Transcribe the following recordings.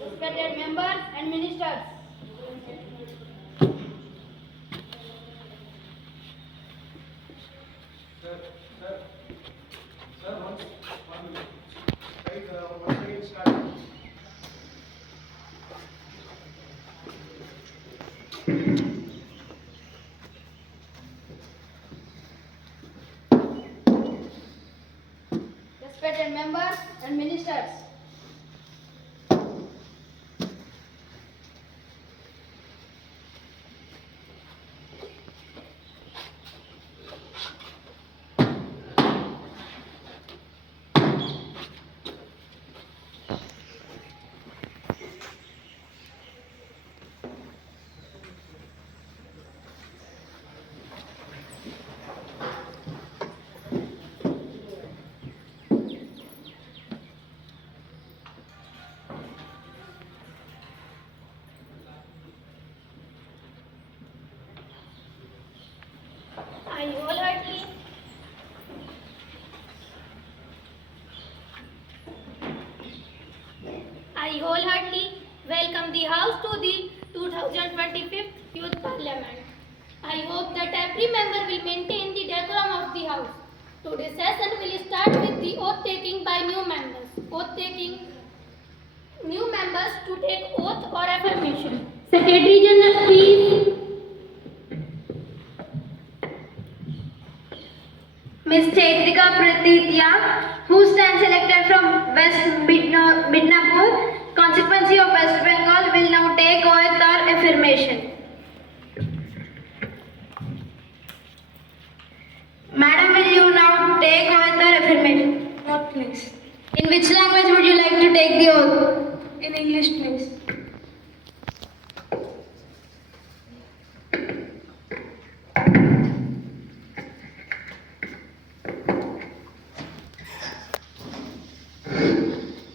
Respected members and ministers. Respected members and ministers. I wholeheartedly welcome the House to the 2025th Youth Parliament. I hope that every member will maintain the decorum of the House. Today's session will start with the oath taking by new members. Oath taking new members to take oath or affirmation. Secretary General, please. Ms. Chaitrika Pratitya, who stands elected from West Midnapur, constituency of West Bengal, will now take oath or affirmation. Madam, will you now take oath or affirmation? Oath, please. In which language would you like to take the oath? In English, please.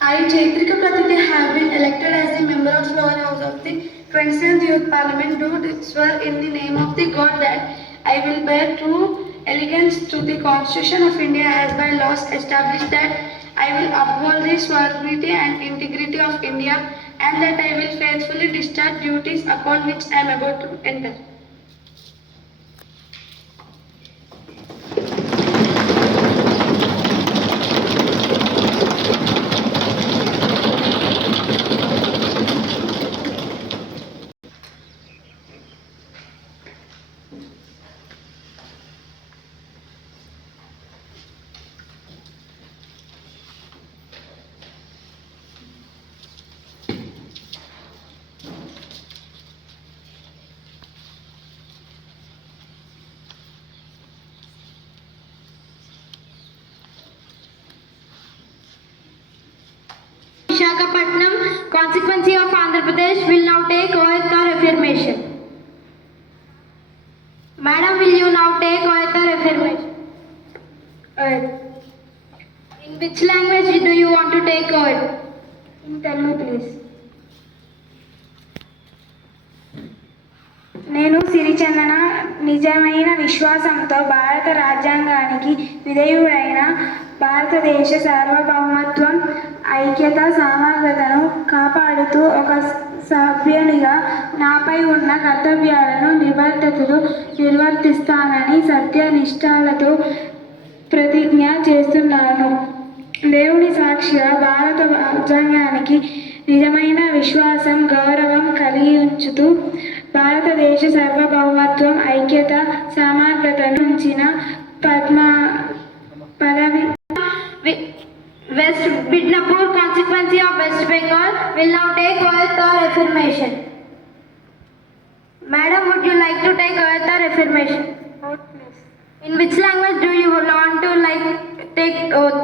I, Chaitrika Pratitya, have been elected as the member of lower house of the 27th Youth Parliament. Do swear in the name of the God that I will bear true allegiance to the Constitution of India as by laws established, that I will uphold the sovereignty and integrity of India, and that I will faithfully discharge duties upon which I am about to enter. Visakhapatnam, constituency of Andhra Pradesh, will now take oath or affirmation. Madam, will you now take oath or affirmation? In which language do you want to take oath? In Telugu, please. నేను సిరిచందన నిజమైన విశ్వాసంతో భారత రాజ్యాంగానికి విధేయుడైన, భారతదేశ సార్వభౌమత్వం, ఐక్యత, సమగ్రతను కాపాడుతూ ఒక సభ్యునిగా నాపై ఉన్న కర్తవ్యాలను నిబద్ధతతో నిర్వర్తిస్తానని సత్యనిష్ఠలతో ప్రతిజ్ఞ చేస్తున్నాను. దేవుని సాక్షిగా భారత రాజ్యాంగానికి నిజమైన విశ్వాసం, గౌరవం కలిగి ఉంచుతూ భారతదేశ సార్వభౌమత్వం, ఐక్యత, సమగ్రతను ఉంచిన పదవి. West Midnapur, constituency of West Bengal, will now take oath or affirmation. Madam, would you like to take oath or affirmation? Oath, please. In which language do you want to take oath?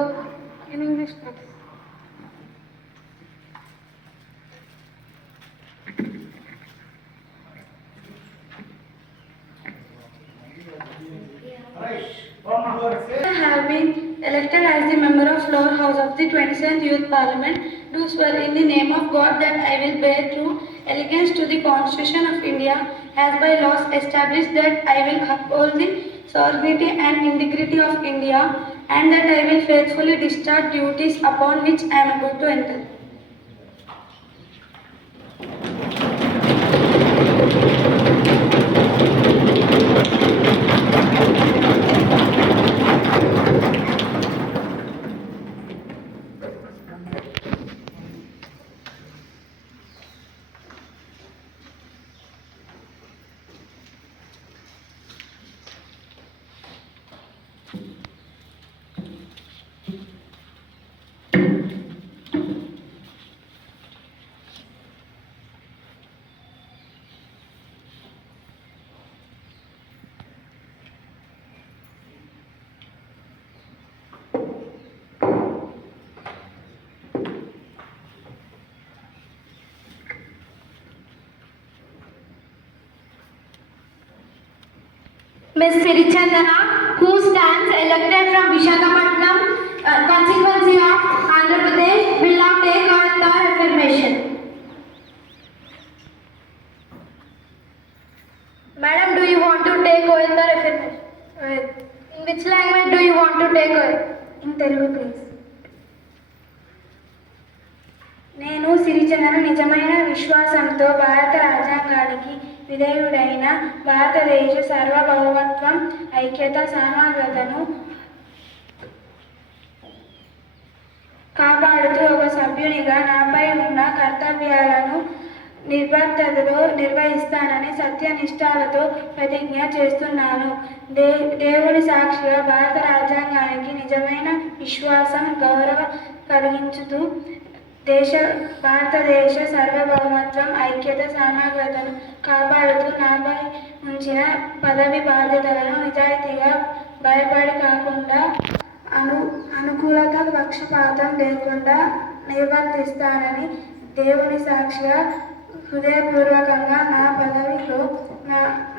In English, please. been elected as the member of lower house of the 27th Youth Parliament, do swear in the name of God that I will bear true allegiance to the Constitution of India, as by laws established, that I will uphold the sovereignty and integrity of India, and that I will faithfully discharge duties upon which I am about to enter. Ms. Sirichandana, who stands elected from Vishakhapatnam, constituency of Andhra Pradesh, will now take oath or affirmation. Madam, do you want to take oath or affirmation? In which language do you want to take oath? In Telugu, please. నేను సిరిచందన నిజమైన విశ్వాసంతో భారత రాజ్యాంగానికి విధేయుడైన భారతదేశ సార్వభౌమత్వం, ఐక్యత, సమగ్రతను కాపాడుతూ ఒక సభ్యునిగా నాపై ఉన్న కర్తవ్యాలను నిర్బద్ధతతో నిర్వహిస్తానని సత్యనిష్ఠాలతో ప్రతిజ్ఞ చేస్తున్నాను. దేవుని సాక్షిగా భారత రాజ్యాంగానికి నిజమైన విశ్వాసం, గౌరవం కలిగించుతూ భారతదేశ సార్వభౌమత్వం, ఐక్యత, సమగ్రతను కాపాడుతూ నాపై ఉంచిన పదవి బాధ్యతలను నిజాయితీగా, భయపడి కాకుండా, అనుకూలత, పక్షపాతం లేకుండా నిర్వర్తిస్తానని దేవుని సాక్షిగా హృదయపూర్వకంగా నా పదవిలో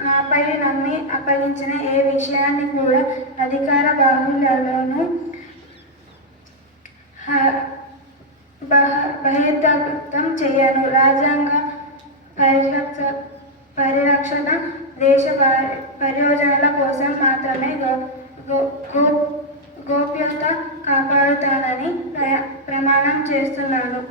నాపై నమ్మి అప్పగించిన ఏ విషయాన్ని కూడా అధికార బాహుళ్యాలను బహిర్గతం చేయను. రాజ్యాంగ పరిరక్షణ, దేశ ప్రయోజనాల కోసం మాత్రమే గోప్యత కాపాడుతానని ప్రమాణం చేస్తున్నాను.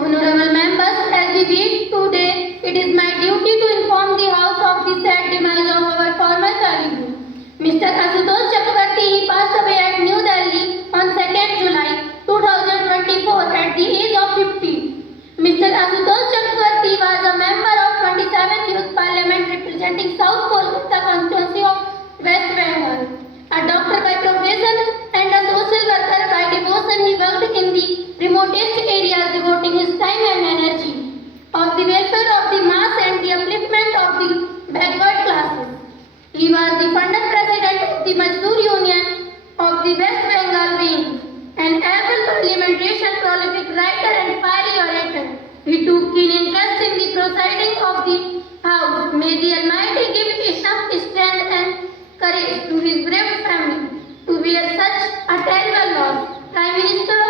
Honorable members, as we meet today, it is my duty to inform the House of the sad demise of our former colleague, Mr. Asutosh Chakravarti. He passed away at New Delhi on 2nd July 2024 at the age of 50. Mr. Asutosh Chakravarti was a member of 27th Youth Parliament representing South Kolkata constituency of West Bengal. A doctor by profession and a social worker by devotion, he worked in the remotest areas, devoting his time and energy of the welfare of the mass and the upliftment of the backward classes. He was the founder president of the Mazdoor Union of the West Bengal wing, an able parliamentarian, prolific writer and fiery orator. He took keen interest in the proceeding of the House. May the Almighty give enough strength and courage to his brave family to bear such a terrible loss. Prime Minister.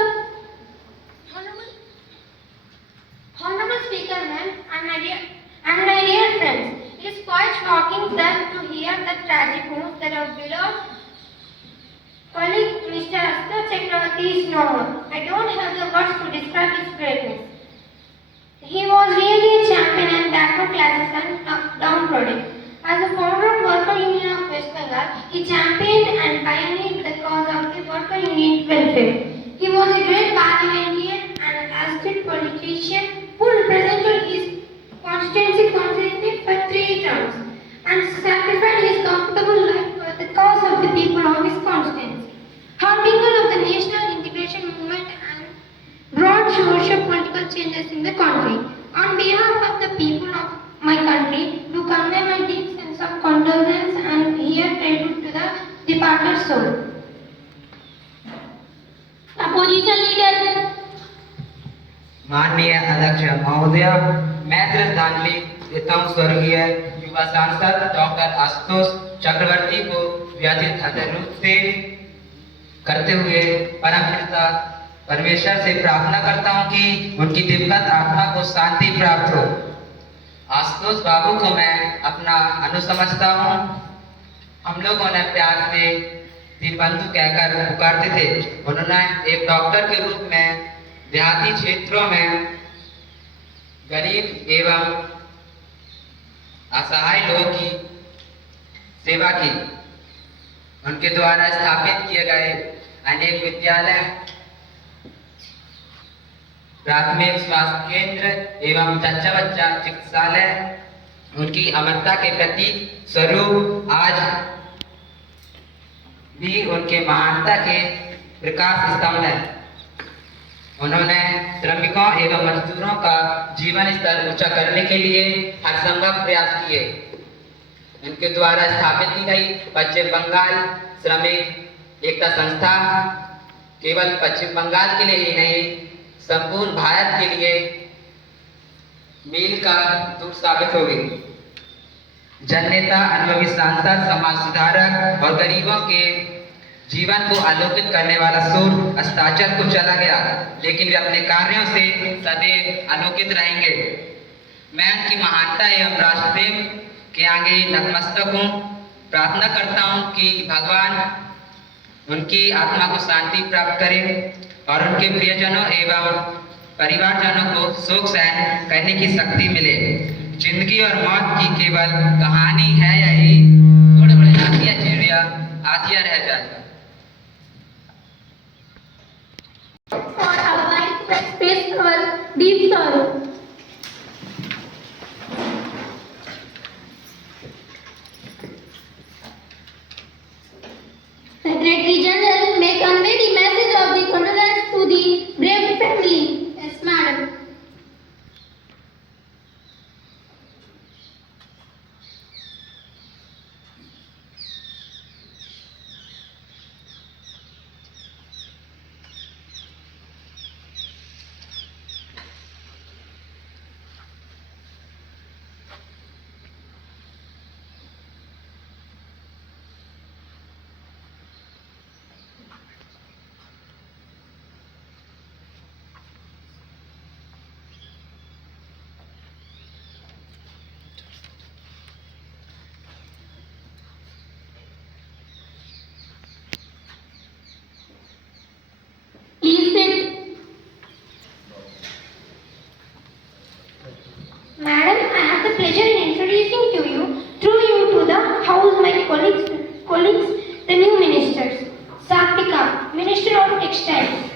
Honorable Speaker, ma'am, and my dear friends, it is quite shocking that to hear the tragic news that our beloved colleague Mr. Asutosh Chakravarti is no more. I don't have the words to describe his greatness. He was really a champion and backward classes and downtrodden. As a founder of Worker Union of West Bengal, he championed and pioneered the cause of the worker union welfare. He was a great parliamentarian and an astute politician who socio-political changes in the country. On behalf of the people of my country, to convey my deep sense of condolence and here tribute to the departed soul. Opposition leader. माननीय अध्यक्ष महोदय, मैं श्रद्धांजलि देता हूँ स्वर्गीय युवा सांसद डॉक्टर आशुतोष चक्रवर्ती को व्यथित हृदय रूप से करते हुए परमपिता परमेश्वर से प्रार्थना करता हूँ कि उनकी दिवंगत आत्मा को शांति प्राप्त हो। आशुतोष बाबू को मैं अपना अनु समझता हूँ। हम लोग उन्हें प्यार से दीनबंधु कहकर पुकारते थे। उन्होंने एक डॉक्टर के रूप में देहाती क्षेत्रों में गरीब एवं असहाय लोगों की सेवा की। उनके द्वारा स्थापित किए गए अनेक विद्यालय, प्राथमिक स्वास्थ्य केंद्र एवं जच्चा बच्चा चिकित्सालय उनकी अमरता के प्रतीक स्वरूप आज भी उनके महानता के प्रकाश स्तंभ है। उन्होंने श्रमिकों एवं मजदूरों का जीवन स्तर ऊंचा करने के लिए हर संभव प्रयास किए। इनके द्वारा स्थापित की गई पश्चिम बंगाल श्रमिक एकता संस्था केवल पश्चिम बंगाल के लिए ही नहीं, संपूर्ण भारत के लिए मील का दूर साबित होगी। जननेता, अनुभवी सांसद, समाज सुधारक और गरीबों के जीवन को आलोकित करने वाला सूर्य अस्ताचल को चला गया, लेकिन वे अपने कार्यों से सदैव आलोकित रहेंगे। मैं उनकी महानता एवं राष्ट्र प्रेम के आगे नतमस्तक हूँ। प्रार्थना करता हूँ कि भगवान उनकी आत्मा को शांति प्राप्त करे और उनके प्रियजनों एवं परिवारजनों को शोक सहन करने की शक्ति मिले। जिंदगी और मौत की केवल कहानी है यही, थोड़े बड़े हाथिया चिड़िया हाथिया रह जाएगा। For our right to express our deep sorrow. Secretary General may convey the message of the condolence to the brave family. Yes, madam. Please sit. Madam, I have the pleasure in introducing to you, through you to the House, my colleagues, the new ministers. Sapika, Minister of Textiles.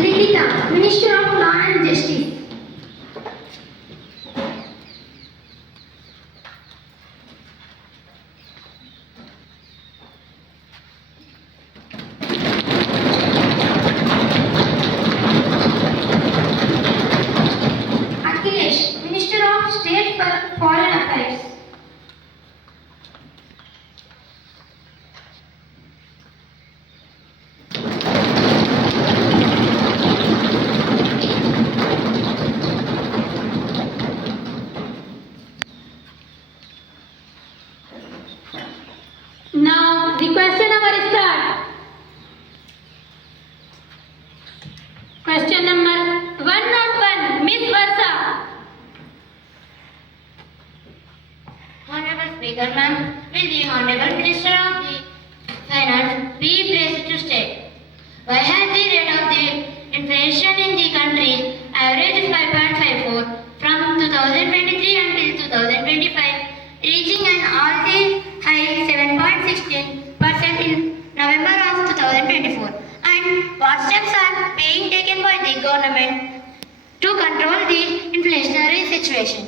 Lilita, Minister of Law and Justice. Akhilesh, Minister of State for Foreign Affairs. Now the question number start. Question number 101, Miss Varsa. Honorable Speaker, ma'am, will the Honorable Minister of the Finance be placed to state? Why has the rate of the inflation in the country averaged 5.54 from 2023 until 2025, reaching an all-time high 7.16% held in November of 2024. And what steps are being taken by the government to control the inflationary situation?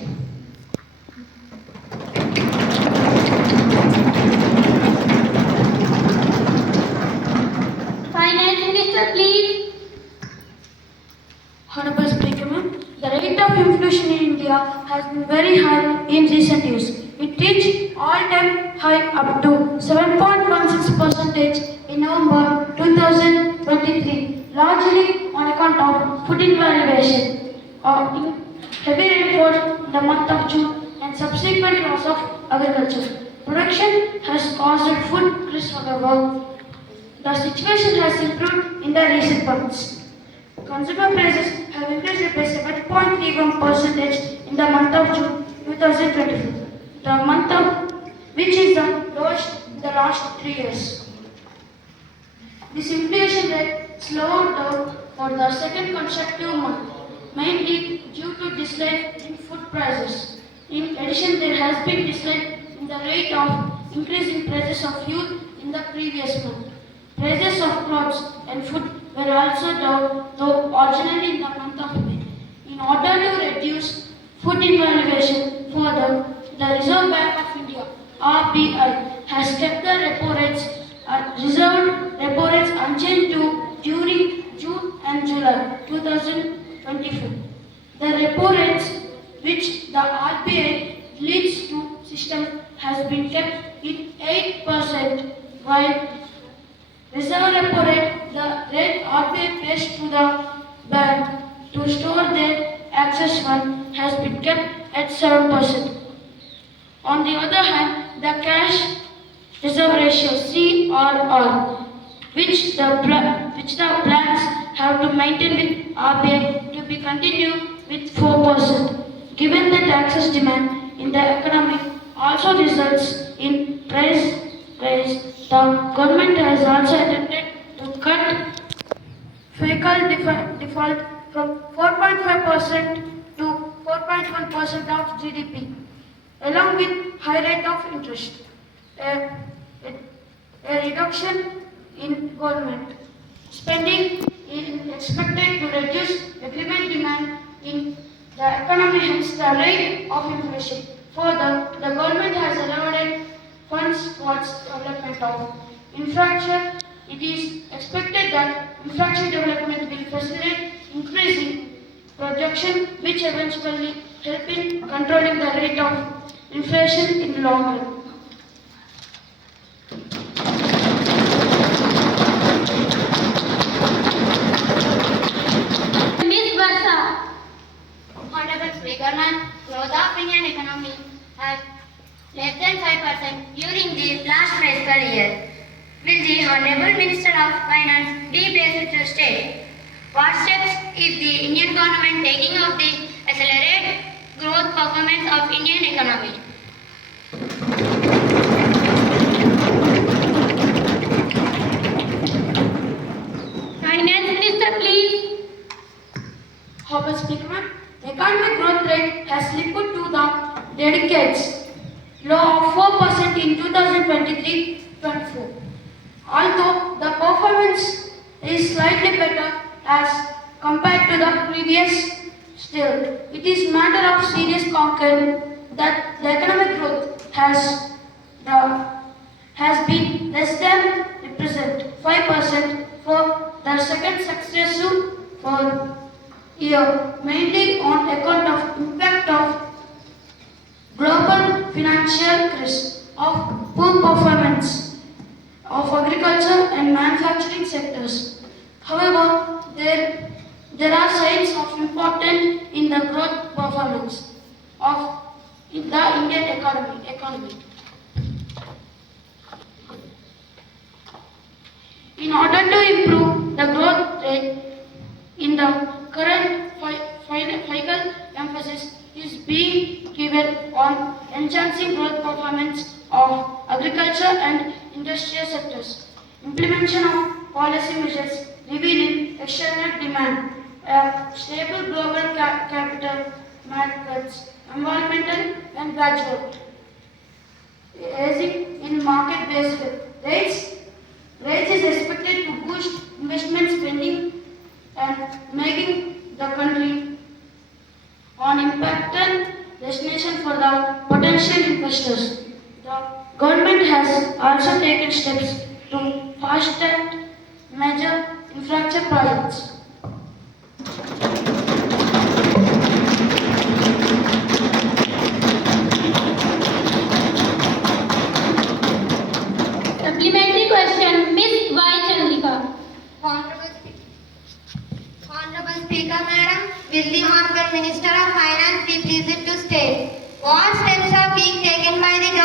Finance Minister, please. Honorable Speaker, ma'am, the rate of inflation in India has been very high in recent years. It reached all-time high up to 7.16% in November 2023, largely on account of food devaluation, heavy rainfall in the month of June, and subsequent loss of agriculture. Production has caused food crisis, however. The situation has improved in the recent months. Consumer prices have increased by 7.31% in the month of June 2024, the month of which is the lowest in the last 3 years. This inflation rate slowed down for the second consecutive month, mainly due to decline in food prices. In addition, there has been decline in the rate of increase in prices of fuel in the previous month. Prices of clothes and food were also down, though originally in the month of May. In order to reduce food devaluation further, the Reserve Bank of India (RBI) has kept the repo rates reserved repo rates unchanged during June and July 2024. The repo rates, which the RBI leads to system, has been kept at 8%, while Reserve repo rate, the rate RBI pays to the bank to store their access fund, has been kept at 7%. On the other hand, the cash reserve ratio (CRR), which the banks have to maintain with RBI, to be continued with 4%. Given that access demand in the economy also results in price rise, the government has also attempted to cut fiscal default from 4.5% to 4.1% of GDP, along with high rate of interest. A reduction in government spending is expected to reduce agreement demand in the economy, hence the rate of inflation. Further, the government has allotted funds towards development of infrastructure. It is expected that infrastructure development will facilitate increasing production, which eventually help in controlling the rate of inflation in the long run. Miss Varsha. Honorable Speaker, ma'am, growth of Indian economy has less than 5% during the last fiscal year. Will the Honorable Minister of Finance be placed to state what steps is the Indian government taking of the accelerate growth performance of Indian economy? Finance Minister, please. Honorable Speaker, ma'am, the economic growth rate has slipped to the decades low of 4% in 2023-24. Although the performance is slightly better as compared to the previous, still it is matter of serious concern that the economic growth has been less than represent 5% for the second successive year, mainly on account of impact of global financial crisis, of poor performance of agriculture and manufacturing sectors. However, there are signs of important in the growth performance of the Indian economy. In order to improve the growth rate in the current fiscal emphasis is being given on enhancing growth performance of agriculture and industrial sectors, implementation of policy measures revealing external demand, stable global capital markets, environmental and gradual easing in market-based rates Rates is expected to boost investment spending and making the country an important destination for the potential investors. The government has also taken steps to fast-track major infrastructure projects. Supplementary question, Miss Y. Chandrika. Honorable Speaker, Madam, will the Honorable Minister of Finance be pleased to state what steps are being taken by the